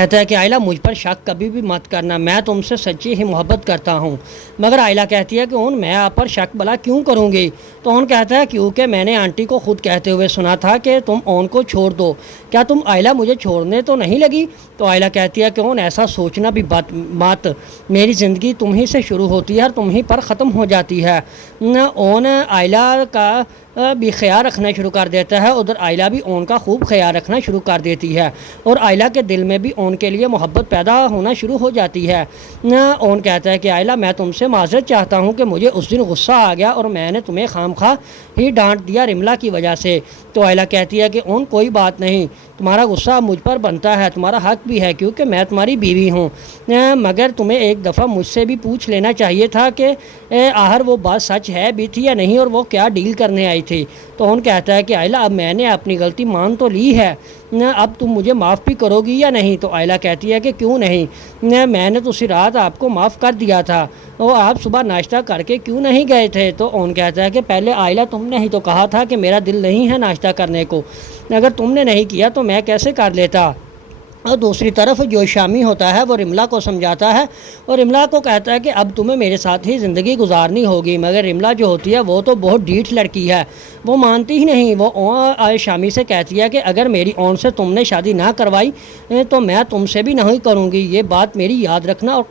کہتا ہے کہ آئلہ مجھ پر شک کبھی بھی مت کرنا، میں تم سے سچی ہی محبت کرتا ہوں۔ مگر آئلہ کہتی ہے کہ میں آپ پر شک بلا کیوں کروں گی؟ تو کہتا ہے کیونکہ میں نے آنٹی کو خود کہتے ہوئے سنا تھا کہ تم کو چھوڑ دو، کیا تم آئلہ مجھے چھوڑنے تو نہیں لگی؟ تو آئلہ کہتی ہے کہ ایسا سوچنا بھی مت، میری زندگی تم ہی سے شروع ہوتی ہے اور تم ہی پر ختم ہو جاتی ہے۔ آئلہ کا بھی خیال رکھنا شروع کر دیتا ہے، ادھر آئلہ بھی کا خوب خیال رکھنا شروع کر دیتی ہے اور آئلہ کے دل میں بھی کے لیے محبت پیدا ہونا شروع ہو جاتی ہے۔ کہتا ہے کہ آئلہ میں تم سے معذرت چاہتا ہوں کہ مجھے اس دن غصہ آ گیا اور میں نے تمہیں خام خواہ ہی ڈانٹ دیا رملا کی وجہ سے۔ تو آئلہ کہتی ہے کہ کوئی بات نہیں، تمہارا غصہ مجھ پر بنتا ہے، تمہارا حق بھی ہے کیونکہ میں تمہاری بیوی ہوں، مگر تمہیں ایک دفعہ مجھ سے بھی پوچھ لینا چاہیے تھا کہ آخر وہ بات سچ ہے بھی تھی یا نہیں اور وہ کیا ڈیل کرنے آئی تھی۔ تو کہتا ہے کہ آئلہ اب میں نے اپنی غلطی مان تو لی ہے، اب تم مجھے معاف بھی کرو گی یا نہیں؟ تو آئلہ کہتی ہے کہ کیوں نہیں، میں نے تو اسی رات آپ کو معاف کر دیا تھا، وہ آپ صبح ناشتہ کر کے کیوں نہیں گئے تھے؟ تو کہتا ہے کہ پہلے آئلہ تم نے ہی تو کہا تھا کہ میرا دل نہیں ہے ناشتہ کرنے کو، اگر تم نے نہیں کیا تو میں کیسے کر لیتا؟ اور دوسری طرف جو شامی ہوتا ہے وہ رملا کو سمجھاتا ہے اور رملا کو کہتا ہے کہ اب تمہیں میرے ساتھ ہی زندگی گزارنی ہوگی، مگر رملا جو ہوتی ہے وہ تو بہت ڈھیٹ لڑکی ہے، وہ مانتی ہی نہیں۔ وہ شامی سے کہتی ہے کہ اگر میری سے تم نے شادی نہ کروائی تو میں تم سے بھی نہیں کروں گی، یہ بات میری یاد رکھنا اور